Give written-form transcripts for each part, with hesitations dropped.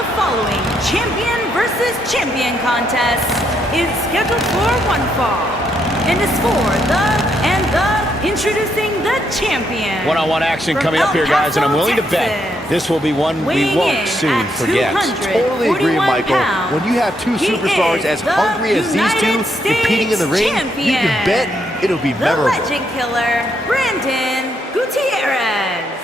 The following champion versus champion contest is scheduled for one fall and is for introducing the champion. One-on-one action coming up here, guys, and I'm willing to bet this will be one we won't soon forget. Totally agree, Michael. When you have two superstars as hungry as these two competing in the ring, you can bet it'll be memorable. The Legend Killer, Brandon Gutierrez.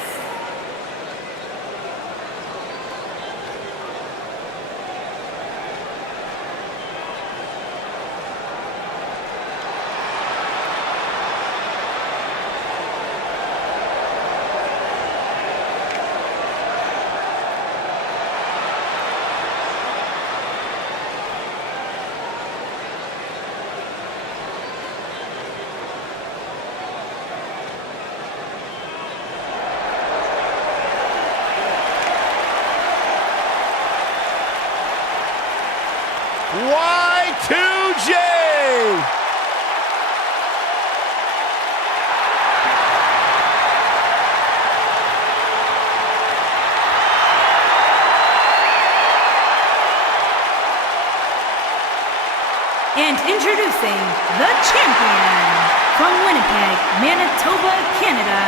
Y2J! And introducing the champion from Winnipeg, Manitoba, Canada,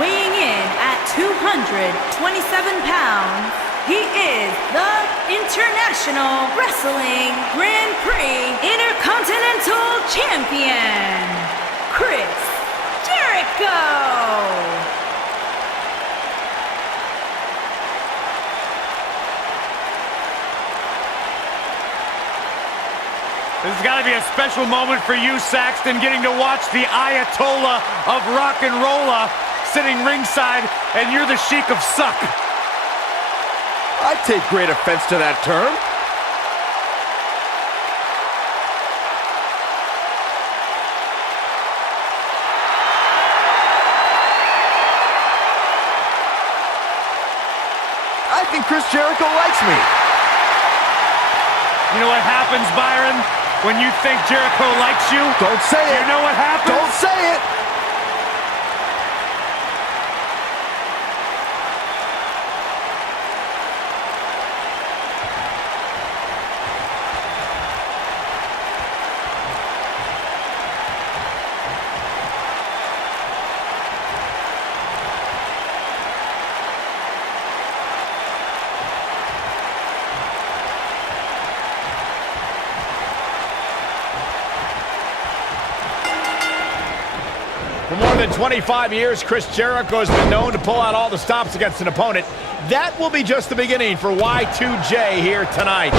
weighing in at 227 pounds, he is the International Wrestling Grand Prix Intercontinental Champion, Chris Jericho! This has got to be a special moment for you, Saxton, getting to watch the Ayatollah of rock and rolla sitting ringside, and you're the Sheik of Suck. I take great offense to that term. I think Chris Jericho likes me. You know what happens, Byron, when you think Jericho likes you? Don't say it. You know what happens? Don't say it. For more than 25 years, Chris Jericho has been known to pull out all the stops against an opponent. That will be just the beginning for Y2J here tonight.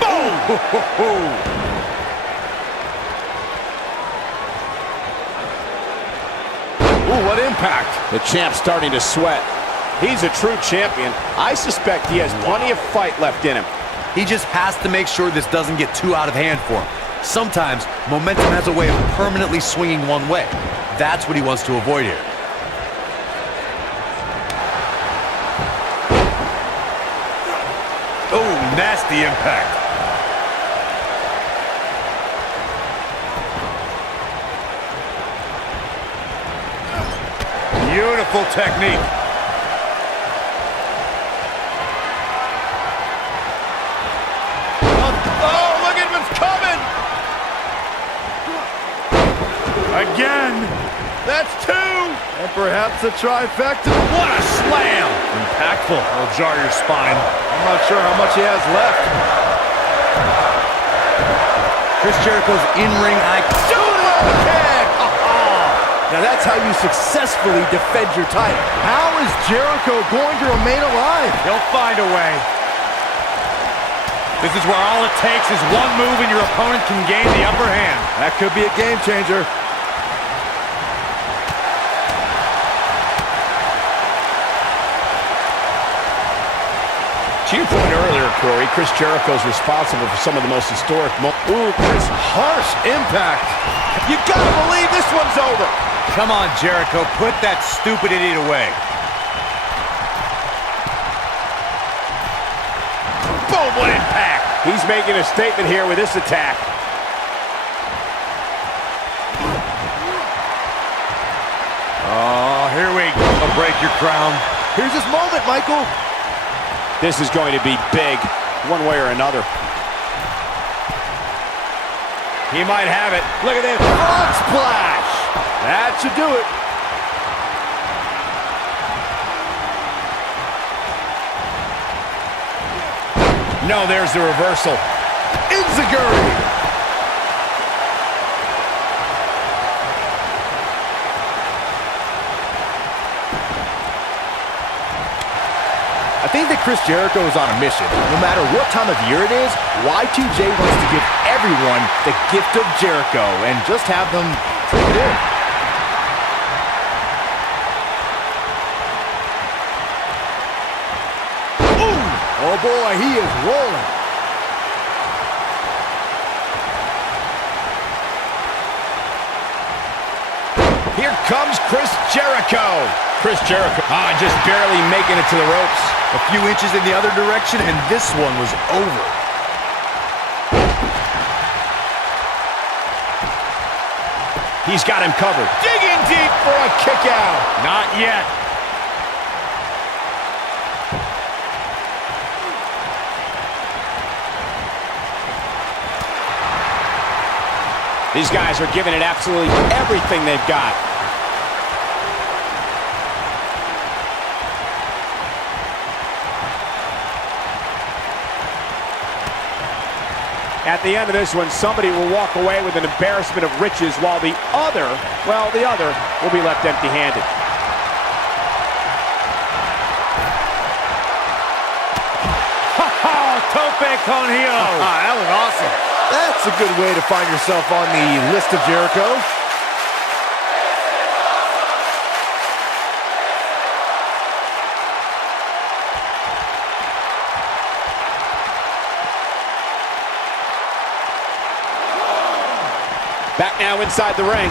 Boom! Ooh, what impact. The champ's starting to sweat. He's a true champion. I suspect he has plenty of fight left in him. He just has to make sure this doesn't get too out of hand for him. Sometimes, momentum has a way of permanently swinging one way. That's what he wants to avoid here. Oh, nasty impact. Beautiful technique. Oh, look at what's coming! Again. That's two! And perhaps a trifecta. What a slam. Impactful. It'll jar your spine. I'm not sure how much he has left. Chris Jericho's in-ring kick! Now that's how you successfully defend your title. How is Jericho going to remain alive? He'll find a way. This is where all it takes is one move and your opponent can gain the upper hand. That could be a game changer. To your point earlier, Corey, Chris Jericho is responsible for some of the most historic moments. Ooh, Chris, harsh impact. You gotta believe this one's over. Come on, Jericho, put that stupid idiot away. Boom, what impact! He's making a statement here with this attack. Oh, here we go. I'll break your crown. Here's his moment, Michael. This is going to be big, one way or another. He might have it. Look at this. Frog splash. That should do it. No, there's the reversal. Enziguri. I think that Chris Jericho is on a mission. No matter what time of year it is, Y2J wants to give everyone the gift of Jericho and just have them take it in. Ooh! Oh boy, he is rolling. Here comes Chris Jericho. Chris Jericho, just barely making it to the ropes. A few inches in the other direction, and this one was over. He's got him covered. Digging deep for a kick out. Not yet. These guys are giving it absolutely everything they've got. At the end of this one, somebody will walk away with an embarrassment of riches while the other will be left empty-handed. Tope con hilo. That was awesome. That's a good way to find yourself on the list of Jericho. Back now inside the ring.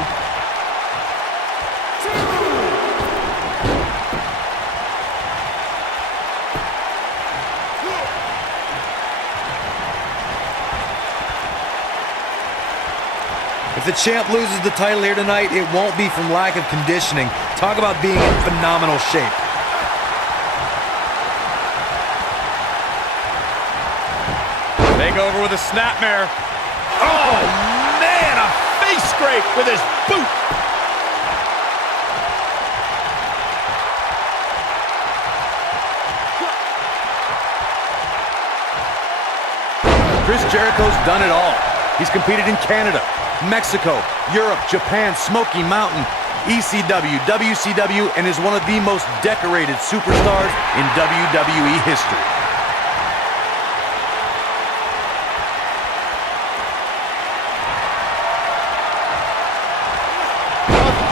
If the champ loses the title here tonight, it won't be from lack of conditioning. Talk about being in phenomenal shape. Take over with a snapmare. Oh, man, a face scrape with his boot. Chris Jericho's done it all. He's competed in Canada, Mexico, Europe, Japan, Smoky Mountain, ECW, WCW, and is one of the most decorated superstars in WWE history.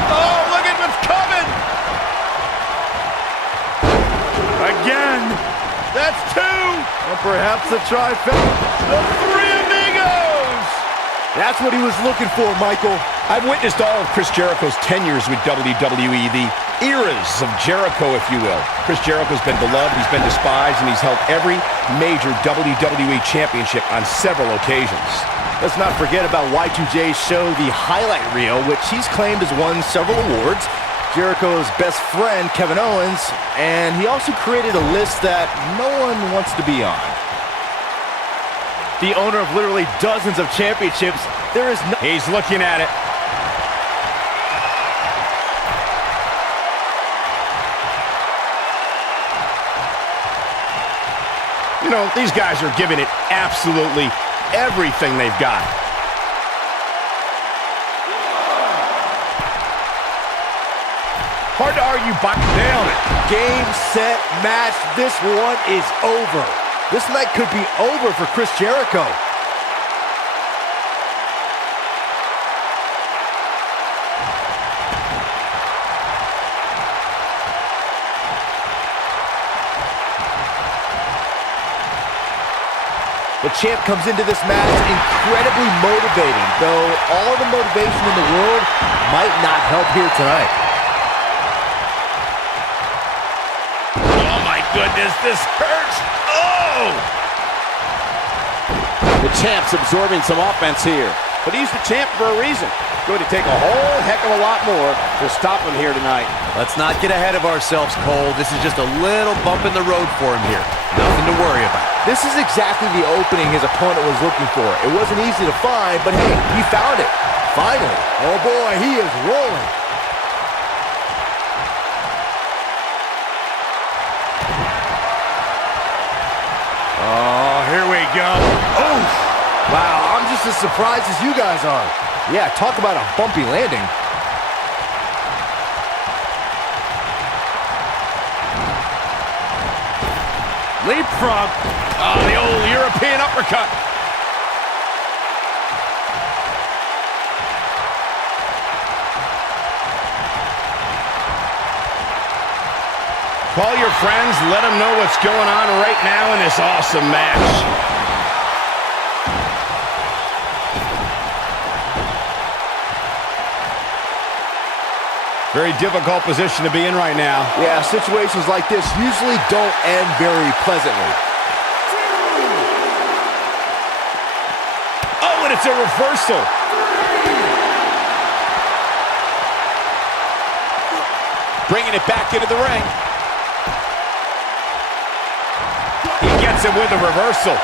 Oh, look at what's coming. Again. That's two. Or perhaps a trifecta. The Three Amigos. That's what he was looking for, Michael. I've witnessed all of Chris Jericho's tenures with WWE, the eras of Jericho, if you will. Chris Jericho's been beloved, he's been despised, and he's held every major WWE championship on several occasions. Let's not forget about Y2J's show, The Highlight Reel, which he's claimed has won several awards. Jericho's best friend, Kevin Owens, and he also created a list that no one wants to be on. The owner of literally dozens of championships, there is no... He's looking at it. You know, these guys are giving it absolutely everything they've got. Hard to argue, but nailed it. Game, set, match. This one is over. This night could be over for Chris Jericho. The champ comes into this match incredibly motivating, though all the motivation in the world might not help here tonight. Oh my goodness, this hurts. Oh! The champ's absorbing some offense here. But he's the champ for a reason. Going to take a whole heck of a lot more to stop him here tonight. Let's not get ahead of ourselves, Cole. This is just a little bump in the road for him here. Nothing to worry about. This is exactly the opening his opponent was looking for. It wasn't easy to find, but hey, he found it. Finally. Oh boy, he is rolling. Oh, here we go. Oh! Wow, I'm just as surprised as you guys are. Yeah, talk about a bumpy landing. Leapfrog. Oh, the old European uppercut. Call your friends, let them know what's going on right now in this awesome match. Very difficult position to be in right now. Yeah, situations like this usually don't end very pleasantly. Oh, and it's a reversal. Bringing it back into the ring. He gets it with a reversal.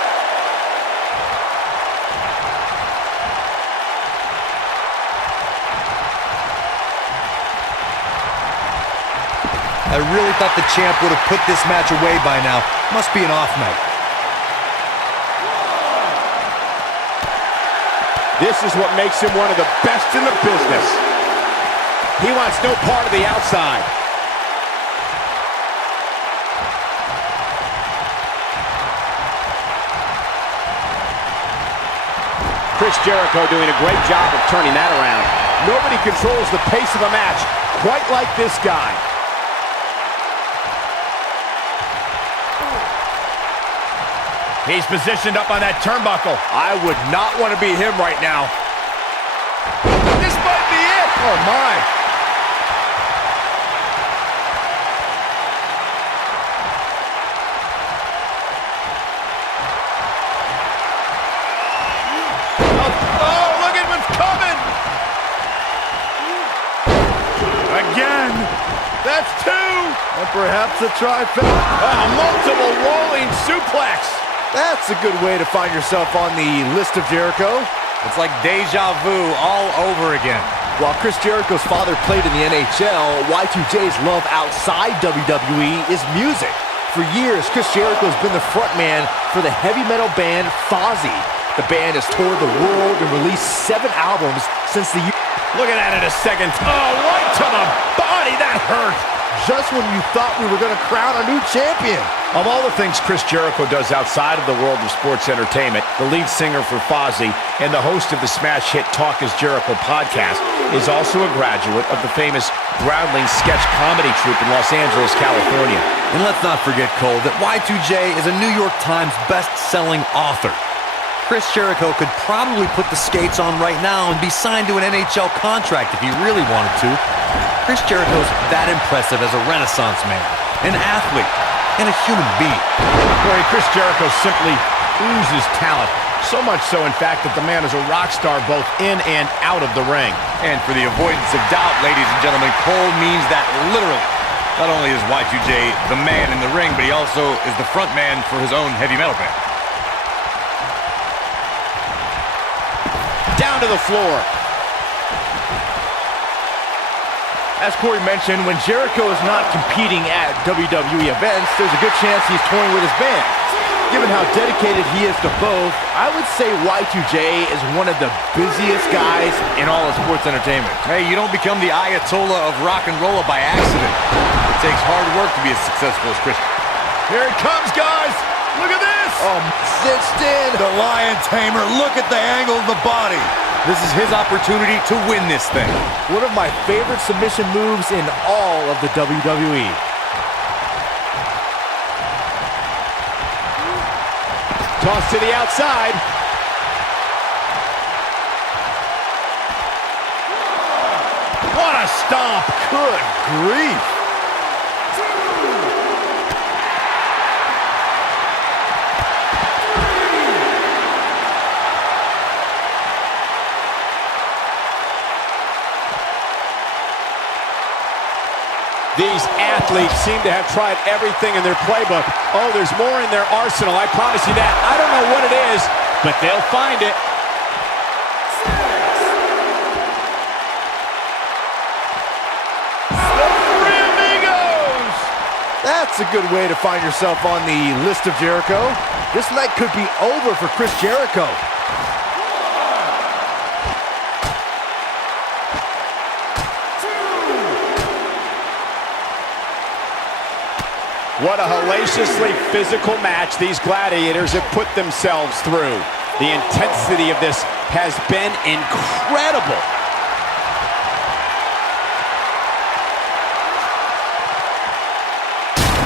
I really thought the champ would have put this match away by now. Must be an off night. This is what makes him one of the best in the business. He wants no part of the outside. Chris Jericho doing a great job of turning that around. Nobody controls the pace of a match quite like this guy. He's positioned up on that turnbuckle. I would not want to be him right now. This might be it. Oh, my. Oh, look at what's coming. Again. That's two. And perhaps a trifecta. A multiple rolling suplex. That's a good way to find yourself on the list of Jericho. It's like deja vu all over again. While Chris Jericho's father played in the NHL, Y2J's love outside WWE is music. For years, Chris Jericho's been the frontman for the heavy metal band Fozzy. The band has toured the world and released 7 albums since the year. Looking at it a second. Oh, right to the body. That hurt. Just when you thought we were going to crown a new champion. Of all the things Chris Jericho does outside of the world of sports entertainment, the lead singer for Fozzy and the host of the smash hit Talk is Jericho podcast is also a graduate of the famous Groundling sketch comedy troupe in Los Angeles, California. And let's not forget, Cole, that Y2J is a New York Times best-selling author. Chris Jericho could probably put the skates on right now and be signed to an NHL contract if he really wanted to. Chris Jericho's that impressive as a Renaissance man, an athlete, and a human being. Boy, Chris Jericho simply oozes talent. So much so, in fact, that the man is a rock star both in and out of the ring. And for the avoidance of doubt, ladies and gentlemen, Cole means that literally. Not only is Y2J the man in the ring, but he also is the front man for his own heavy metal band. Down to the floor. As Corey mentioned, when Jericho is not competing at WWE events, there's a good chance he's touring with his band. Given how dedicated he is to both, I would say Y2J is one of the busiest guys in all of sports entertainment. Hey, you don't become the Ayatollah of rock and roll by accident. It takes hard work to be as successful as Chris. Here it comes, guys. Look at this. Oh, cinched in. The Lion Tamer, look at the angle of the body. This is his opportunity to win this thing. One of my favorite submission moves in all of the WWE. Toss to the outside. What a stomp. Good grief. These athletes seem to have tried everything in their playbook. Oh, there's more in their arsenal, I promise you that. I don't know what it is, but they'll find it. That's a good way to find yourself on the list of Jericho. This night could be over for Chris Jericho. What a hellaciously physical match these gladiators have put themselves through. The intensity of this has been incredible.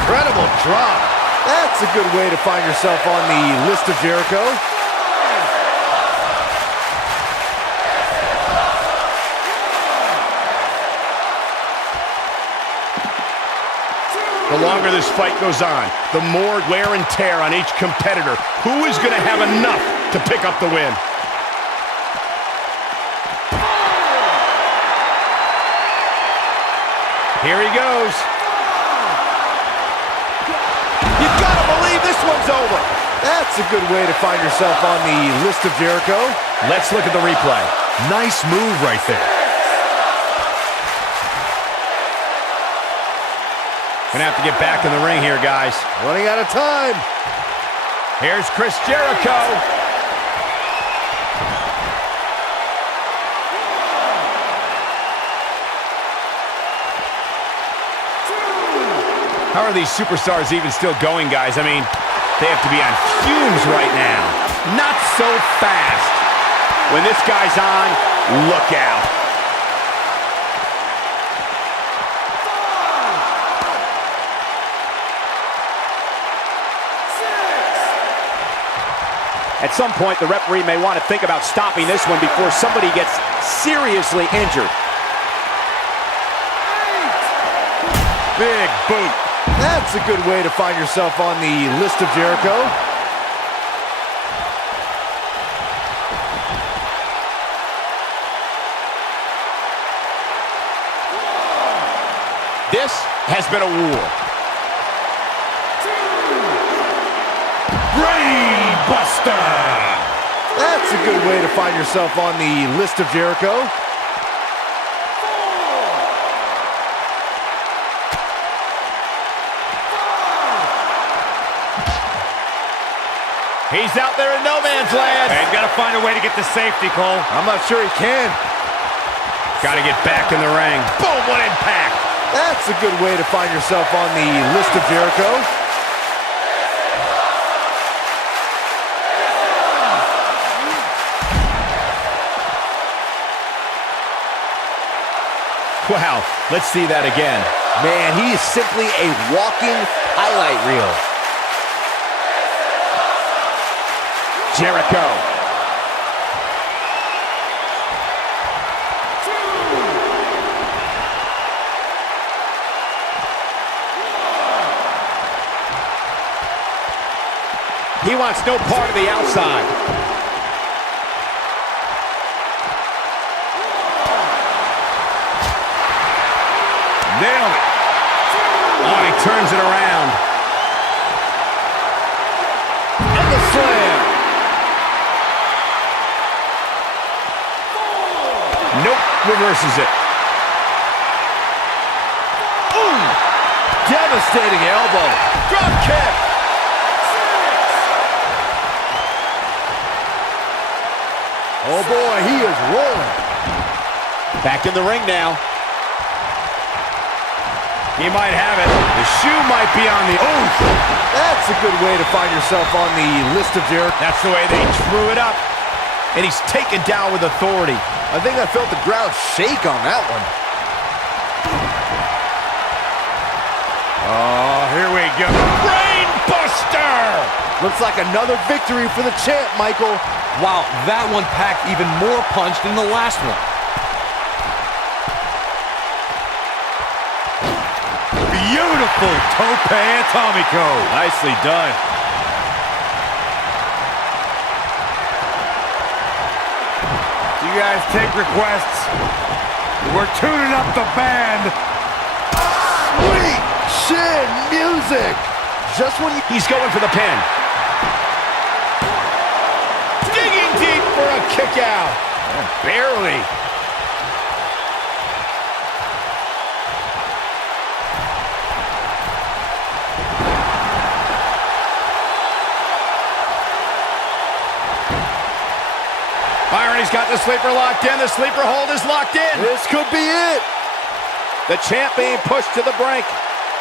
Incredible drop. That's a good way to find yourself on the list of Jericho. The longer this fight goes on, the more wear and tear on each competitor. Who is going to have enough to pick up the win? Here he goes. You've got to believe this one's over. That's a good way to find yourself on the list of Jericho. Let's look at the replay. Nice move right there. Gonna have to get back in the ring here, guys. Running out of time. Here's Chris Jericho. How are these superstars even still going, guys? I mean, they have to be on fumes right now. Not so fast. When this guy's on, look out. At some point, the referee may want to think about stopping this one before somebody gets seriously injured. Big boot. That's a good way to find yourself on the list of Jericho. This has been a war. Buster. That's a good way to find yourself on the list of Jericho. He's out there in no man's land. He's got to find a way to get to safety, Cole. I'm not sure he can. Got to get back in the ring. Boom, what impact. That's a good way to find yourself on the list of Jericho. Wow, let's see that again. Man, he is simply a walking highlight reel. Jericho. He wants no part of the outside. Nailed it. Oh, he turns it around. And the slam. Nope, reverses it. Ooh, devastating elbow. Drop kick. Oh boy, he is rolling. Back in the ring now. He might have it. The shoe might be on the... Oh! That's a good way to find yourself on the list of Jericho. That's the way they drew it up. And he's taken down with authority. I think I felt the ground shake on that one. Oh, here we go. Brain Buster! Looks like another victory for the champ, Michael. Wow, that one packed even more punch than the last one. Beautiful tope atomico. Nicely done. You guys take requests. We're tuning up the band. chin music. Just when He's going for the pin. Digging deep for a kick out. barely. Byron, he's got the sleeper locked in. The sleeper hold is locked in. This could be it. The champ being pushed to the brink.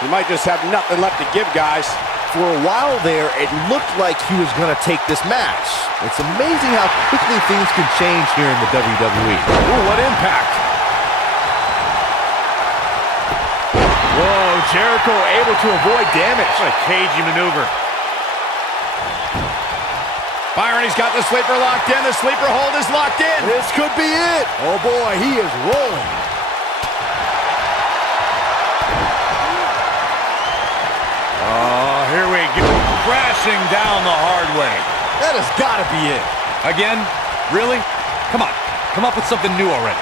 He might just have nothing left to give, guys. For a while there, it looked like he was going to take this match. It's amazing how quickly things can change here in the WWE. Ooh, what impact. Whoa, Jericho able to avoid damage. What a cagey maneuver. Byron, he's got the sleeper locked in. The sleeper hold is locked in. This could be it. Oh boy, he is rolling. Oh, here we go. Crashing down the hard way. That has got to be it. Again? Really? Come on. Come up with something new already.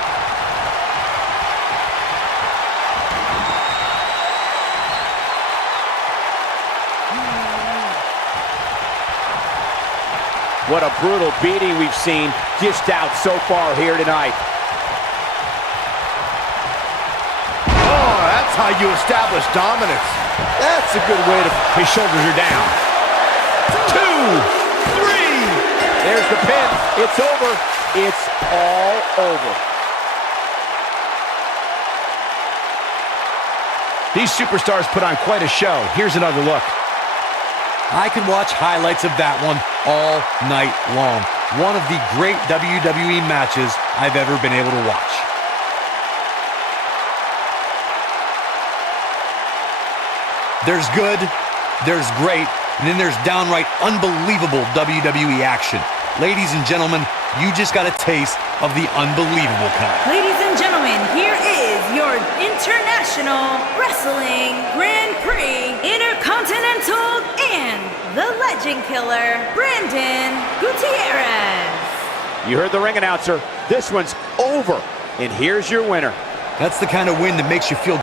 What a brutal beating we've seen dished out so far here tonight. Oh, that's how you establish dominance. That's a good way to... His shoulders are down. 2, 3. There's the pin. It's over. It's all over. These superstars put on quite a show. Here's another look. I could watch highlights of that one all night long. One of the great WWE matches I've ever been able to watch. There's good, there's great, and then there's downright unbelievable WWE action. Ladies and gentlemen, you just got a taste of the unbelievable kind. Ladies and gentlemen, here is your International Wrestling Grand Prix Intercontinental and the Legend Killer, Brandon Gutierrez. You heard the ring announcer. This one's over. And here's your winner. That's the kind of win that makes you feel